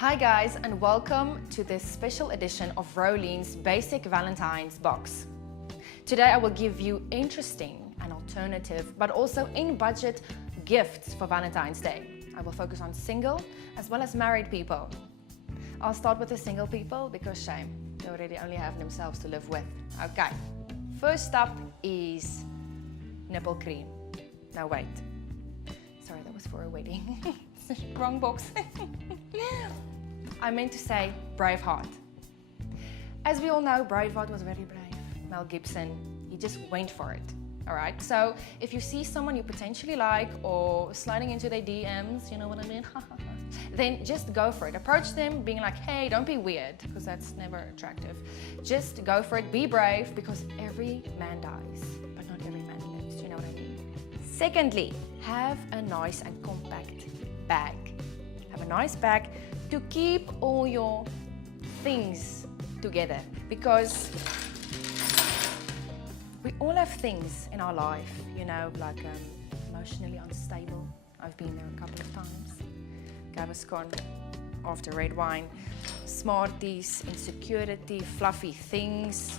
Hi guys, and welcome to this special edition of Rolene's Basic Valentines box. Today I will give you interesting and alternative, but also in-budget gifts for Valentine's Day. I will focus on single as well as married people. I'll start with the single people because shame, they already only have themselves to live with. Okay, first up is nipple cream. No, wait. Sorry, that was for a wedding. Wrong box. I meant to say Braveheart. As we all know, Braveheart was very brave. Mel Gibson, he just went for it. All right, so if you see someone you potentially like or sliding into their DMs, you know what I mean? Then just go for it. Approach them being like, hey, don't be weird, because that's never attractive. Just go for it, be brave, because every man dies, but not every man lives, you know what I mean? Secondly, have a nice and compact bag. Have a nice bag to keep all your things together, because we all have things in our life, you know, like emotionally unstable. I've been there a couple of times. Gaviscon after red wine, Smarties, insecurity, fluffy things,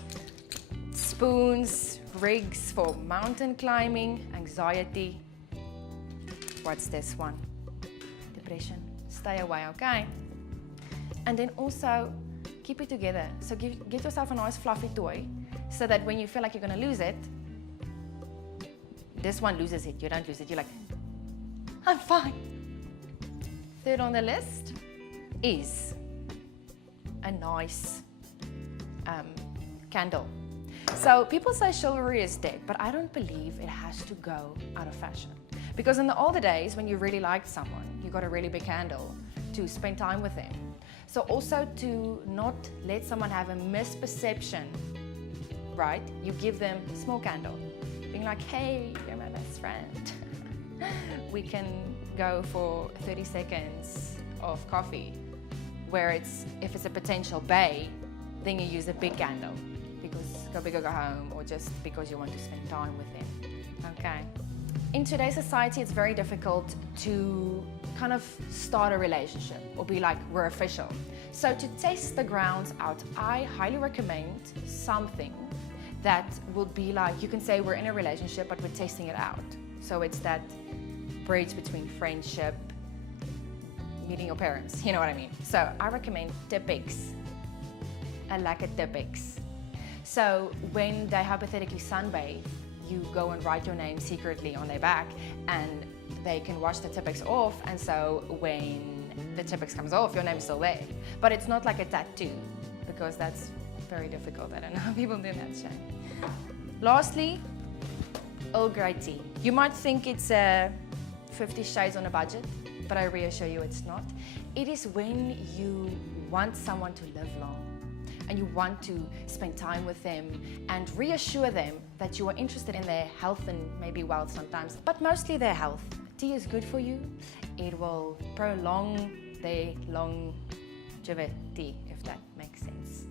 spoons, rigs for mountain climbing, anxiety. What's this one? Depression. Stay away, okay? And then also keep it together. So get yourself a nice fluffy toy so that when you feel like you're gonna lose it, this one loses it, you don't lose it. You're like, I'm fine. Third on the list is a nice candle. So people say chivalry is dead, but I don't believe it has to go out of fashion. Because in the older days, when you really liked someone, you got a really big candle to spend time with them. So also to not let someone have a misperception, right? You give them a small candle, being like, hey, you're my best friend. We can go for 30 seconds of coffee, where if it's a potential bae, then you use a big candle, because go big or go home, or just because you want to spend time with them, okay? In today's society, it's very difficult to kind of start a relationship or be like, we're official. So to test the grounds out, I highly recommend something that will be like, you can say we're in a relationship, but we're testing it out. So it's that bridge between friendship, meeting your parents, you know what I mean? So I recommend Tipex, a lacquer Tipex. So when they hypothetically sunbathe, you go and write your name secretly on their back, and they can wash the Tipex off, and so when the Tipex comes off, your name is still there. But it's not like a tattoo, because that's very difficult. I don't know how people do that shit. Lastly, Earl Grey tea. You might think it's 50 shades on a budget, but I reassure you it's not. It is when you want someone to live long, and you want to spend time with them and reassure them that you are interested in their health and maybe wealth sometimes, but mostly their health. Tea is good for you. It will prolong their longevity, if that makes sense.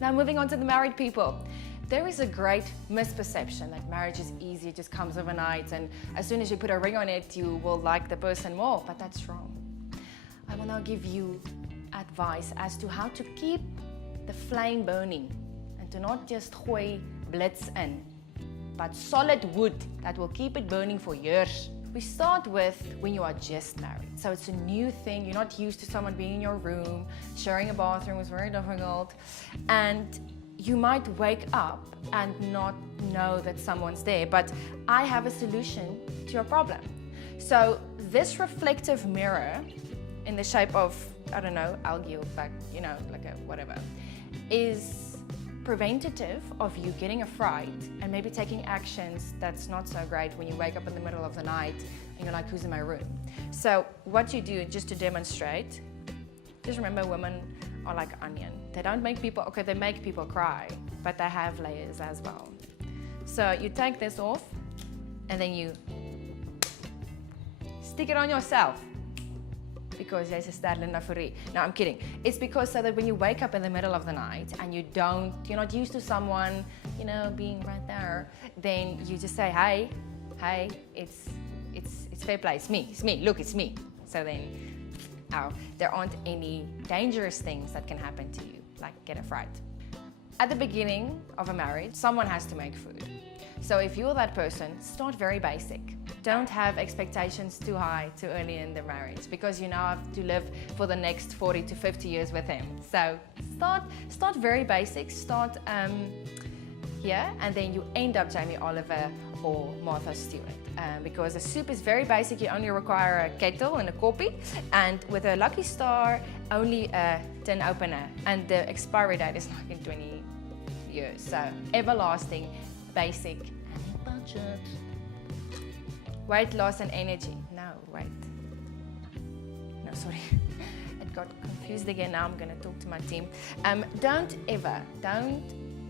Now moving on to the married people. There is a great misperception that marriage is easy, it just comes overnight, and as soon as you put a ring on it, you will like the person more, but that's wrong. I will now give you advice as to how to keep the flame burning and to not just gooi blitz in, but solid wood that will keep it burning for years. We start with when you are just married. So it's a new thing. You're not used to someone being in your room. Sharing a bathroom is very difficult. And you might wake up and not know that someone's there. But I have a solution to your problem. So this reflective mirror in the shape of, I don't know, algae or back, you know, like a whatever, is preventative of you getting a fright and maybe taking actions that's not so great when you wake up in the middle of the night and you're like, who's in my room? So what you do, just to demonstrate, just remember women are like onion. They don't make people, okay, they make people cry, but they have layers as well. So you take this off and then you stick it on yourself. Because jy's 'n sterlinge vir. No, I'm kidding. It's because so that when you wake up in the middle of the night and you're not used to someone, you know, being right there, then you just say, hey, it's fair play, it's me, look, it's me. So then there aren't any dangerous things that can happen to you, like get a fright. At the beginning of a marriage, someone has to make food. So if you're that person, start very basic. Don't have expectations too high too early in the marriage, because you now have to live for the next 40 to 50 years with him. So start very basic, start here, and then you end up Jamie Oliver or Martha Stewart. Because the soup is very basic, you only require a kettle and a koppie, and with a Lucky Star, only a tin opener, and the expiry date is like in 20 years. So everlasting, basic, and in budget. Weight loss and energy. No, wait. No, sorry. It got confused again. Now I'm going to talk to my team.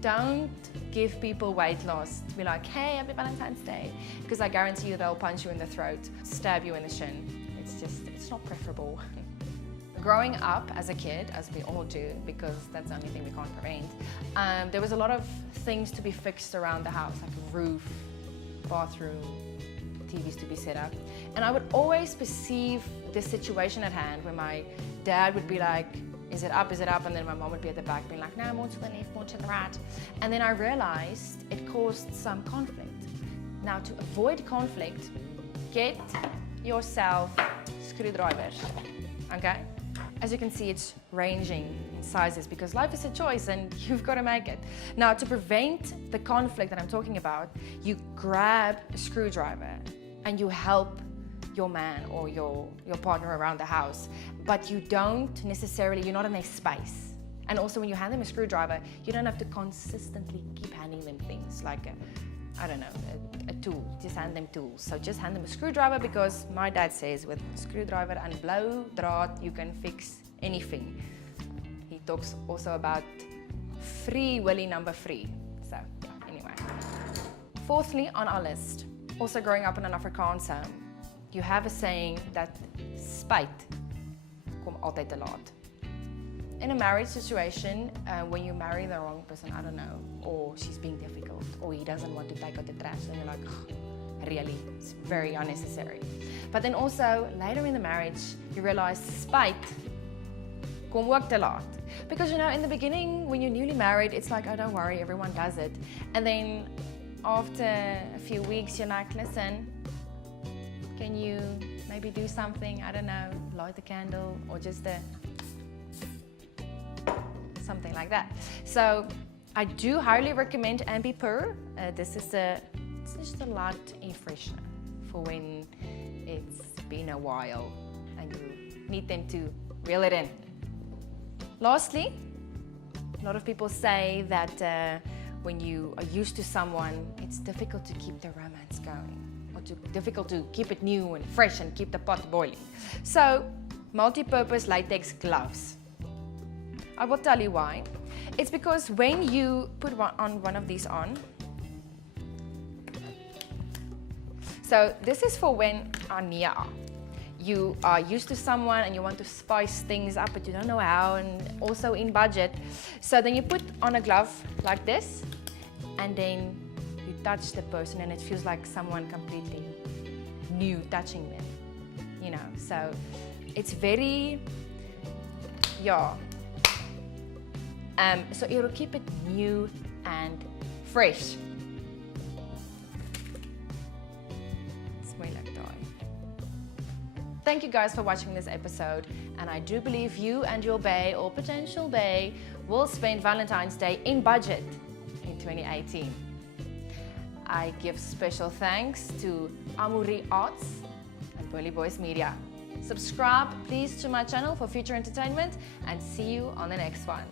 Don't give people weight loss to be like, hey, happy Valentine's Day, because I guarantee you they'll punch you in the throat, stab you in the shin. It's not preferable. Growing up as a kid, as we all do, because that's the only thing we can't prevent, there was a lot of things to be fixed around the house, like a roof, bathroom, TVs to be set up. And I would always perceive this situation at hand where my dad would be like, is it up, is it up? And then my mom would be at the back being like, no, more to the left, more to the right. And then I realized it caused some conflict. Now, to avoid conflict, get yourself screwdrivers, okay? As you can see, it's ranging in sizes because life is a choice and you've got to make it. Now, to prevent the conflict that I'm talking about, you grab a screwdriver and you help your man or your partner around the house, but you don't necessarily, you're not in their space. And also when you hand them a screwdriver, you don't have to consistently keep handing them things like a tool, just hand them tools. So just hand them a screwdriver, because my dad says with a screwdriver and blowdraad you can fix anything. He talks also about free willy number 3. So yeah, anyway. Fourthly on our list, also growing up in an Afrikaans home, you have a saying that spite kom altyd te laat. In a marriage situation, when you marry the wrong person, I don't know, or she's being difficult, or he doesn't want to take out the trash, and you're like, oh, really, it's very unnecessary. But then also, later in the marriage, you realize spite kom ook te laat. Because you know, in the beginning, when you're newly married, it's like, oh, don't worry, everyone does it. And then after a few weeks, you're like, listen, can you maybe do something, I don't know, light a candle, or just something like that. So I do highly recommend Ambipur. This is just a light air freshener for when it's been a while and you need them to reel it in. Lastly, a lot of people say that when you are used to someone, it's difficult to keep the romance going, or difficult to keep it new and fresh and keep the pot boiling. So, multi-purpose latex gloves. I will tell you why. It's because when you put one of these on, so this is for when you are used to someone and you want to spice things up, but you don't know how, and also in budget. So then you put on a glove like this, and then you touch the person, and it feels like someone completely new touching them, you know. So it's very, yeah. So it'll keep it new and fresh. Thank you guys for watching this episode, and I do believe you and your bae or potential bae will spend Valentine's Day in budget in 2018. I give special thanks to Amuri Arts and Burley Boys Media. Subscribe please to my channel for future entertainment, and see you on the next one.